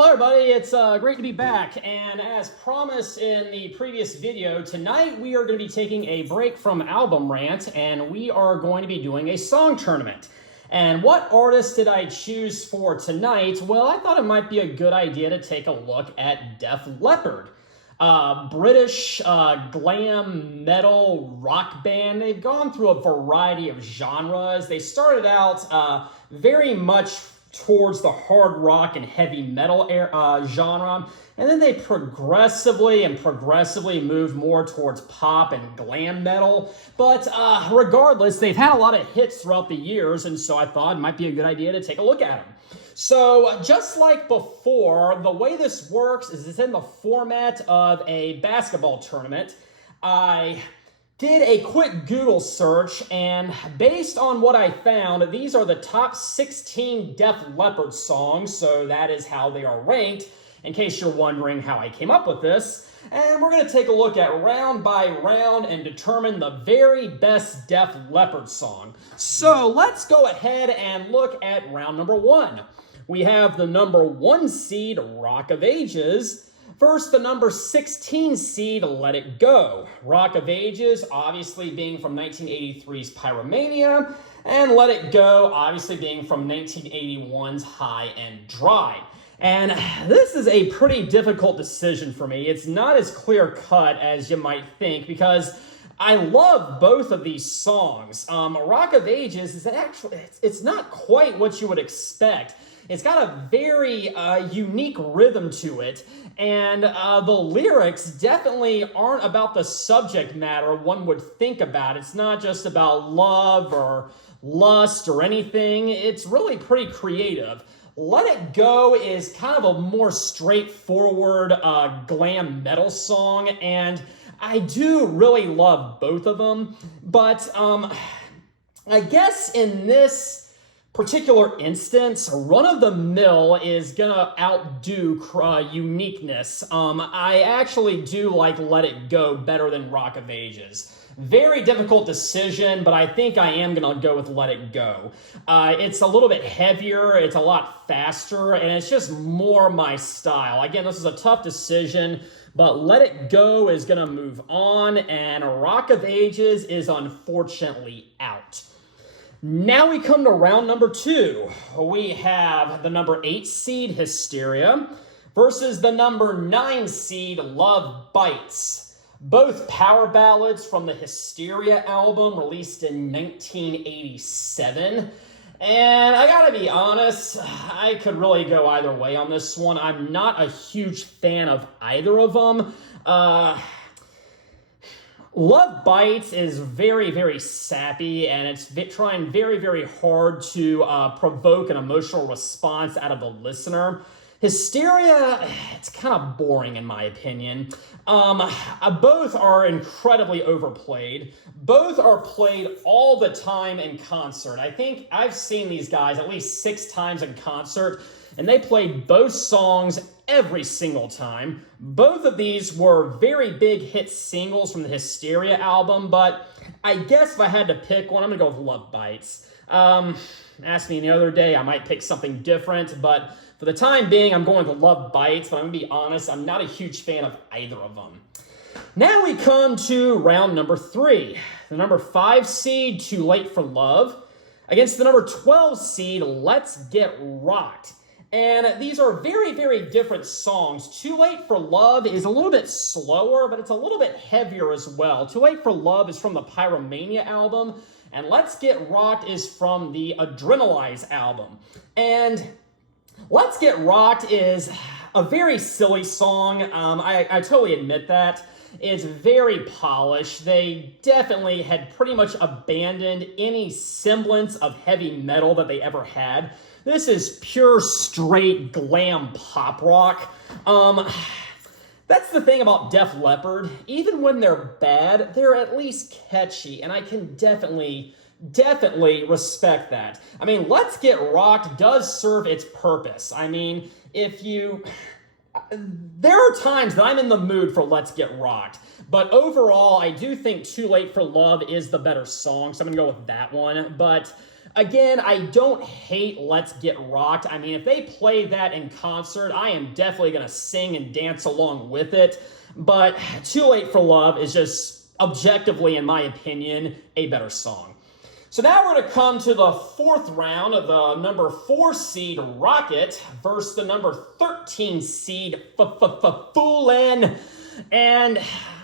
Hello everybody, it's great to be back, and as promised in the previous video, tonight we are going to be taking a break from Album Rant, and we are going to be doing a song tournament. And what artist did I choose for tonight? Well, I thought it might be a good idea to take a look at Def Leppard. British glam metal rock band. They've gone through a variety of genres. They started out very much towards the hard rock and heavy metal genre, and then they progressively moved more towards pop and glam metal. But regardless, they've had a lot of hits throughout the years, and so I thought it might be a good idea to take a look at them. So just like before, the way this works is it's in the format of a basketball tournament. I did a quick Google search, and based on what I found, these are the top 16 Def Leppard songs, so that is how they are ranked, in case you're wondering how I came up with this. And we're going to take a look at round by round and determine the very best Def Leppard song. So let's go ahead and look at round number one. We have the number 1 seed, Rock of Ages, versus the number 16 seed, Let It Go. Rock of Ages, obviously being from 1983's Pyromania, and Let It Go, obviously being from 1981's High and Dry. And this is a pretty difficult decision for me. It's not as clear-cut as you might think, because I love both of these songs. Rock of Ages is actually, it's not quite what you would expect. It's got a very unique rhythm to it, and the lyrics definitely aren't about the subject matter one would think about. It's not just about love or lust or anything. It's really pretty creative. Let It Go is kind of a more straightforward glam metal song, and I do really love both of them, but I guess in this particular instance, Run of the Mill is gonna outdo uniqueness. I actually do like Let It Go better than Rock of Ages. Very difficult decision, but I think I am gonna go with Let It Go. It's a little bit heavier, it's a lot faster, and it's just more my style. Again, this is a tough decision, but Let It Go is gonna move on, and Rock of Ages is unfortunately out. Now we come to round number 2. We have the number 8 seed, Hysteria, versus the number 9 seed, Love Bites. Both power ballads from the Hysteria album, released in 1987. And I gotta be honest, I could really go either way on this one. I'm not a huge fan of either of them. Love Bites is very, very sappy, and it's trying very, very hard to provoke an emotional response out of the listener. Hysteria, it's kind of boring in my opinion. Both are incredibly overplayed. Both are played all the time in concert. I think I've seen these guys at least 6 times in concert, and they played both songs every single time. Both of these were very big hit singles from the Hysteria album, but I guess if I had to pick one, I'm gonna go with Love Bites. Ask me the other day, I might pick something different, but for the time being, I'm going with Love Bites, but I'm gonna be honest, I'm not a huge fan of either of them. Now we come to round number 3. The number 5 seed, Too Late for Love, against the number 12 seed, Let's Get Rocked. And these are very, very different songs. Too Late for Love is a little bit slower, but it's a little bit heavier as well. Too Late for Love is from the Pyromania album, and Let's Get Rocked is from the Adrenalize album. And Let's Get Rocked is a very silly song. I totally admit that. It's very polished. They definitely had pretty much abandoned any semblance of heavy metal that they ever had. This is pure, straight glam pop rock. That's the thing about Def Leppard. Even when they're bad, they're at least catchy, and I can definitely respect that. I mean, Let's Get Rocked does serve its purpose. I mean, there are times that I'm in the mood for Let's Get Rocked, but overall, I do think Too Late for Love is the better song, so I'm gonna go with that one. But Again, I don't hate Let's Get Rocked. I mean, if they play that in concert, I am definitely going to sing and dance along with it. But Too Late for Love is just objectively, in my opinion, a better song. So now we're going to come to the fourth round of the number 4 seed Rocket versus the number 13 seed Foolin'. And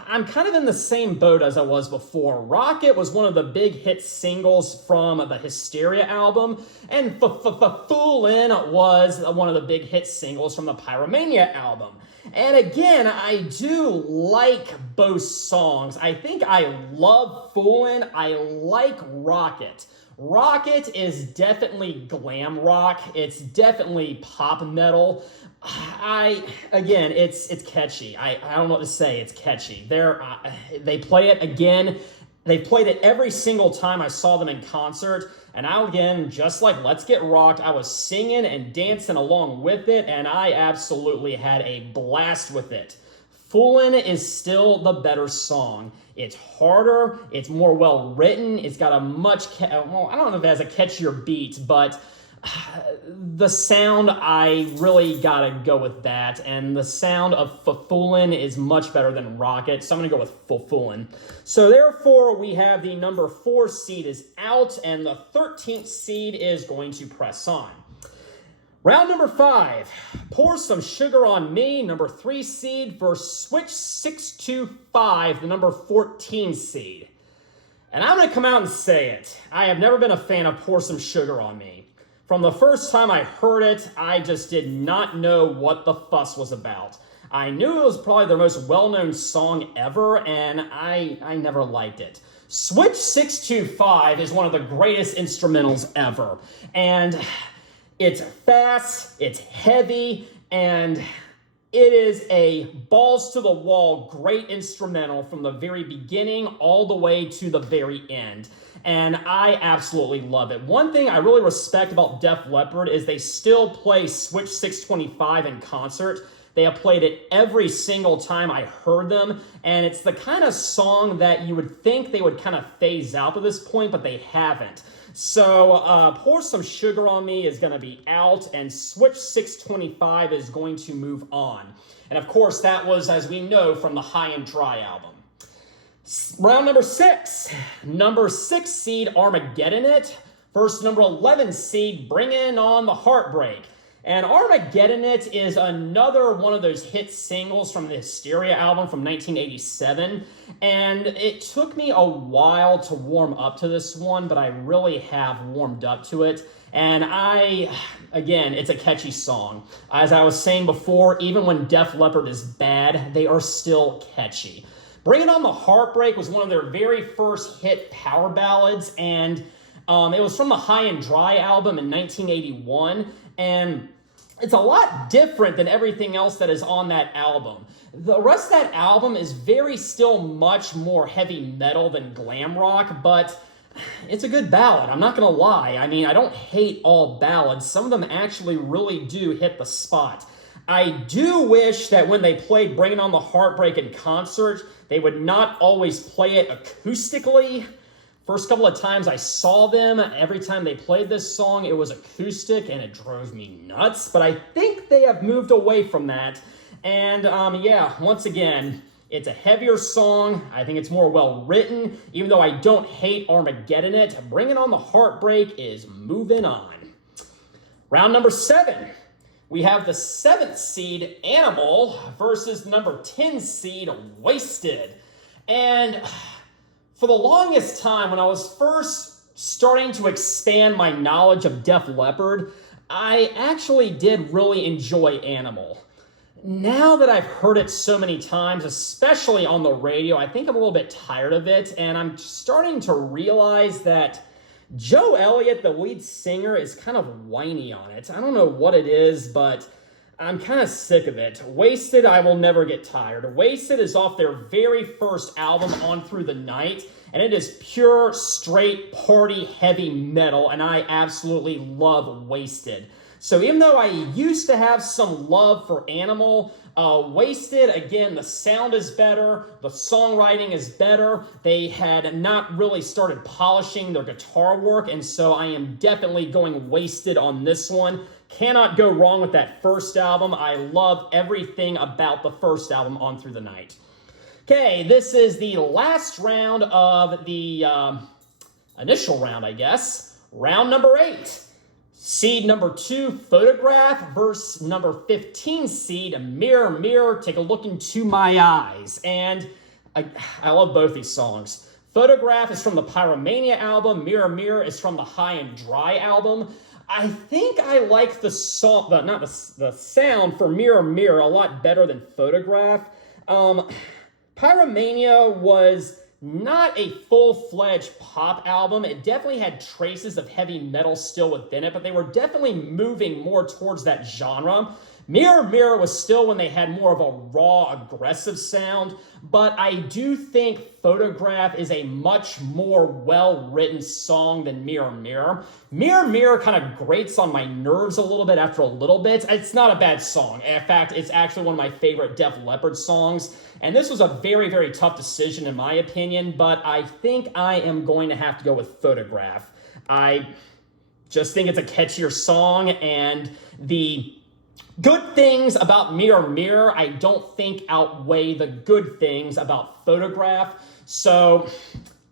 I'm kind of in the same boat as I was before. Rocket was one of the big hit singles from the Hysteria album, and Foolin' was one of the big hit singles from the Pyromania album. And again, I do like both songs. I think I love Foolin'. I like Rocket. Rocket is definitely glam rock. It's definitely pop metal. Again, it's catchy. I don't know what to say. It's catchy. They play it again. They played it every single time I saw them in concert. And again, just like Let's Get Rocked, I was singing and dancing along with it, and I absolutely had a blast with it. Foolin' is still the better song. It's harder, it's more well written, it's got a well, I don't know if it has a catchier beat, but the sound, I really gotta go with that, and the sound of Foolin' is much better than Rocket, so I'm gonna go with Foolin'. So therefore, we have the number 4 seed is out, and the 13th seed is going to press on. Round number 5, Pour Some Sugar on Me, number 3 seed, versus Switch 625, the number 14 seed. And I'm gonna come out and say it. I have never been a fan of Pour Some Sugar on Me. From the first time I heard it, I just did not know what the fuss was about. I knew it was probably their most well-known song ever, and I never liked it. Switch 625 is one of the greatest instrumentals ever. And it's fast, it's heavy, and it is a balls-to-the-wall great instrumental from the very beginning all the way to the very end. And I absolutely love it. One thing I really respect about Def Leppard is they still play Switch 625 in concert. They have played it every single time I heard them, and it's the kind of song that you would think they would kind of phase out at this point, but they haven't. So Pour Some Sugar on Me is going to be out, and Switch 625 is going to move on. And of course, that was, as we know, from the High and Dry album. Round number 6, number 6 seed Armageddon It versus number 11 seed Bringing On the Heartbreak. And Armageddon It is another one of those hit singles from the Hysteria album from 1987. And it took me a while to warm up to this one, but I really have warmed up to it. And again, it's a catchy song. As I was saying before, even when Def Leppard is bad, they are still catchy. Bringing On the Heartbreak was one of their very first hit power ballads, and it was from the High and Dry album in 1981, and it's a lot different than everything else that is on that album. The rest of that album is still much more heavy metal than glam rock, but it's a good ballad, I'm not gonna lie. I mean, I don't hate all ballads. Some of them actually really do hit the spot. I do wish that when they played Bringing On the Heartbreak in concert, they would not always play it acoustically. First couple of times I saw them, every time they played this song, it was acoustic, and it drove me nuts. But I think they have moved away from that. And yeah, once again, it's a heavier song. I think it's more well-written. Even though I don't hate Armageddon It, Bringing On the Heartbreak is moving on. Round number 7. We have the 7th seed Animal versus number 10 seed Wasted. And for the longest time, when I was first starting to expand my knowledge of Def Leppard, I actually did really enjoy Animal. Now that I've heard it so many times, especially on the radio, I think I'm a little bit tired of it, and I'm starting to realize that Joe Elliott, the lead singer, is kind of whiny on it. I don't know what it is, but I'm kind of sick of it. Wasted, I will never get tired. Wasted is off their very first album, On Through the Night, and it is pure, straight, party, heavy metal, and I absolutely love Wasted. So even though I used to have some love for Animal, Wasted, again, the sound is better, the songwriting is better. They had not really started polishing their guitar work, and so I am definitely going Wasted on this one. Cannot go wrong with that first album. I love everything about the first album, On Through the Night. Okay, this is the last round of the initial round, I guess. Round number 8. Seed number 2, Photograph, versus number 15 seed, Mirror, Mirror, Take a Look Into My Eyes. And I love both these songs. Photograph is from the Pyromania album. Mirror, Mirror is from the High and Dry album. I think I like the song, the sound for Mirror, Mirror a lot better than Photograph. Pyromania was not a full-fledged pop album. It definitely had traces of heavy metal still within it, but they were definitely moving more towards that genre. Mirror, Mirror was still when they had more of a raw, aggressive sound, but I do think Photograph is a much more well-written song than Mirror, Mirror. Mirror, Mirror kind of grates on my nerves a little bit after a little bit. It's not a bad song. In fact, it's actually one of my favorite Def Leppard songs, and this was a very, very tough decision in my opinion, but I think I am going to have to go with Photograph. I just think it's a catchier song, and the good things about Mirror, Mirror, I don't think outweigh the good things about Photograph, so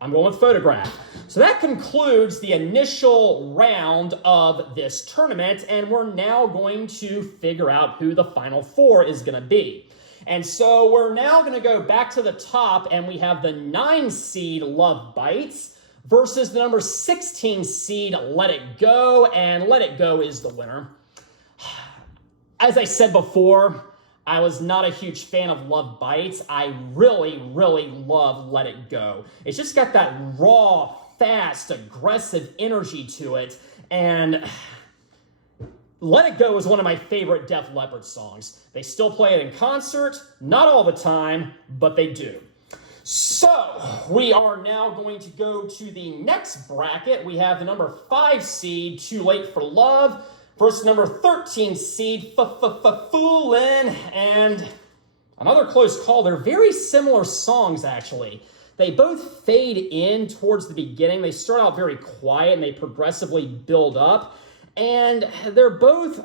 I'm going with Photograph. So that concludes the initial round of this tournament, and we're now going to figure out who the final 4 is going to be. And so we're now going to go back to the top, and we have the 9 seed Love Bites versus the number 16 seed Let It Go, and Let It Go is the winner. As I said before, I was not a huge fan of Love Bites. I really, really love Let It Go. It's just got that raw, fast, aggressive energy to it, and Let It Go is one of my favorite Def Leppard songs. They still play it in concert, not all the time, but they do. So, we are now going to go to the next bracket. We have the number 5 seed, Too Late for Love, versus number 13 seed, Foolin', and another close call. They're very similar songs, actually. They both fade in towards the beginning. They start out very quiet, and they progressively build up. And they're both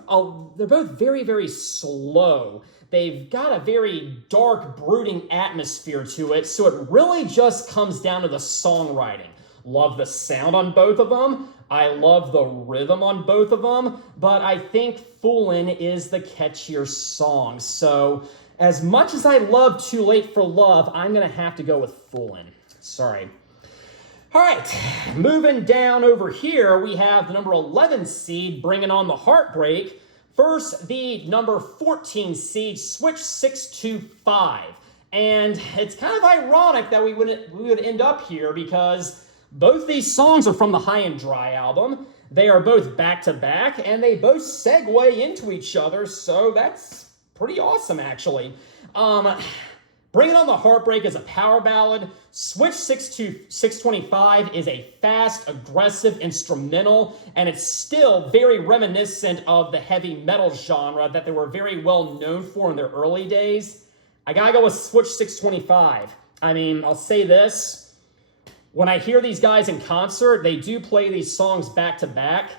very, very slow. They've got a very dark, brooding atmosphere to it, so it really just comes down to the songwriting. Love the sound on both of them. I love the rhythm on both of them, but I think Foolin' is the catchier song. So as much as I love Too Late for Love, I'm going to have to go with Foolin'. Sorry. All right, moving down over here, we have the number 11 seed, Bringing On the Heartbreak, versus the number 14 seed, Switch 625. And it's kind of ironic that we would end up here because both these songs are from the High and Dry album. They are both back-to-back, and they both segue into each other, so that's pretty awesome, actually. Bring It On the Heartbreak is a power ballad. Switch 625 is a fast, aggressive instrumental, and it's still very reminiscent of the heavy metal genre that they were very well known for in their early days. I gotta go with Switch 625. I mean, I'll say this. When I hear these guys in concert, they do play these songs back to back.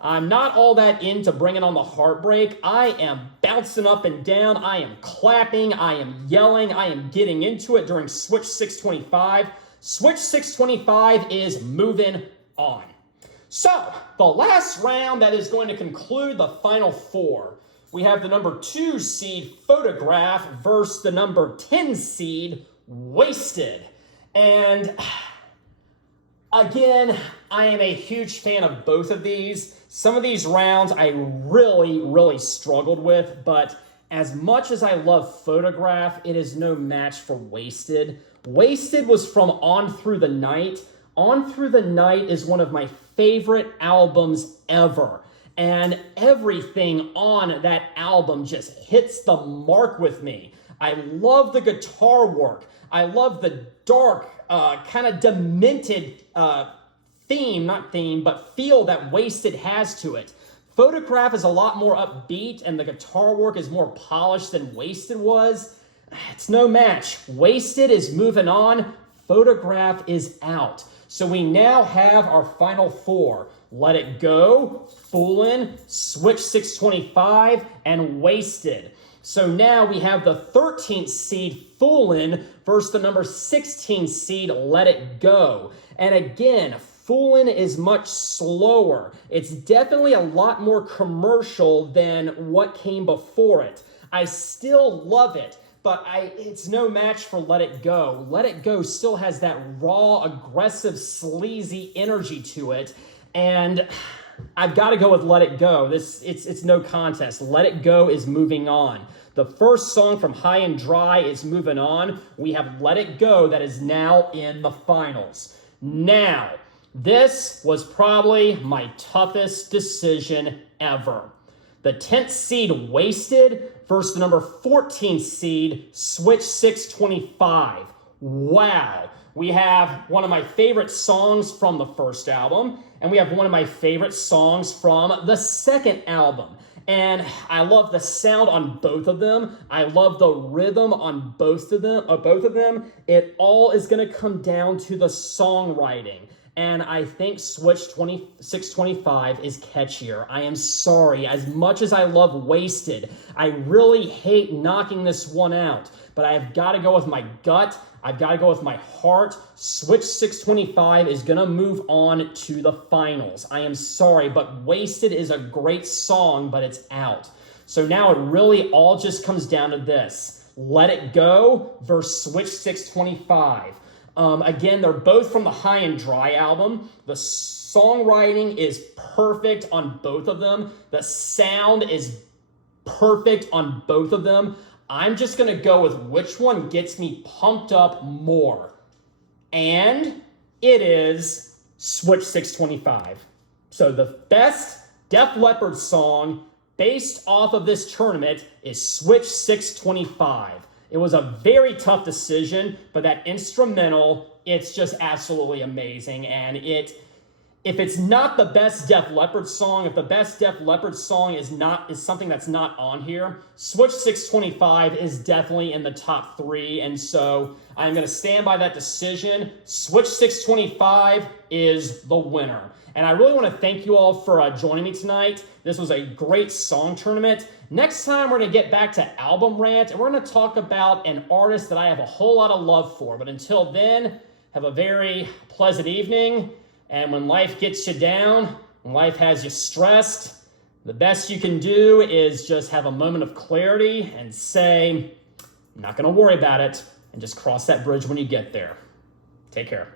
I'm not all that into Bringing On the Heartbreak. I am bouncing up and down. I am clapping. I am yelling. I am getting into it during Switch 625. Switch 625 is moving on. So, the last round that is going to conclude the final 4. We have the number 2 seed, Photograph, versus the number 10 seed, Wasted. And again, I am a huge fan of both of these. Some of these rounds I really, really struggled with, but as much as I love Photograph, it is no match for Wasted. Wasted was from On Through the Night. On Through the Night is one of my favorite albums ever. And everything on that album just hits the mark with me. I love the guitar work. I love the dark, kind of demented feel that Wasted has to it. Photograph is a lot more upbeat and the guitar work is more polished than Wasted was. It's no match. Wasted is moving on. Photograph is out. So we now have our final four. Let It Go, Foolin', Switch 625, and Wasted. So now we have the 13th seed Foolin' versus the number 16 seed Let It Go. And again, Foolin' is much slower. It's definitely a lot more commercial than what came before it. I still love it, but it's no match for Let It Go. Let It Go still has that raw, aggressive, sleazy energy to it, and I've got to go with Let It Go. It's no contest. Let It Go is moving on. The first song from High and Dry is moving on. We have Let It Go that is now in the finals. Now, this was probably my toughest decision ever. The 10th seed Wasted versus the number 14 seed Switch 625. Wow. We have one of my favorite songs from the first album, and we have one of my favorite songs from the second album. And I love the sound on both of them. I love the rhythm on both of them. It all is going to come down to the songwriting. And I think Switch 625 is catchier. I am sorry. As much as I love Wasted, I really hate knocking this one out. But I've got to go with my gut. I've got to go with my heart. Switch 625 is going to move on to the finals. I am sorry, but Wasted is a great song, but it's out. So now it really all just comes down to this. Let It Go versus Switch 625. Again, they're both from the High and Dry album. The songwriting is perfect on both of them. The sound is perfect on both of them. I'm just going to go with which one gets me pumped up more. And it is Switch 625. So the best Def Leppard song based off of this tournament is Switch 625. It was a very tough decision, but that instrumental, it's just absolutely amazing. And if it's not the best Def Leppard song, if the best Def Leppard song is something that's not on here, Switch 625 is definitely in the top 3. And so I'm going to stand by that decision. Switch 625 is the winner. And I really want to thank you all for joining me tonight. This was a great song tournament. Next time, we're going to get back to Album Rant, and we're going to talk about an artist that I have a whole lot of love for. But until then, have a very pleasant evening. And when life gets you down, when life has you stressed, the best you can do is just have a moment of clarity and say, I'm not going to worry about it, and just cross that bridge when you get there. Take care.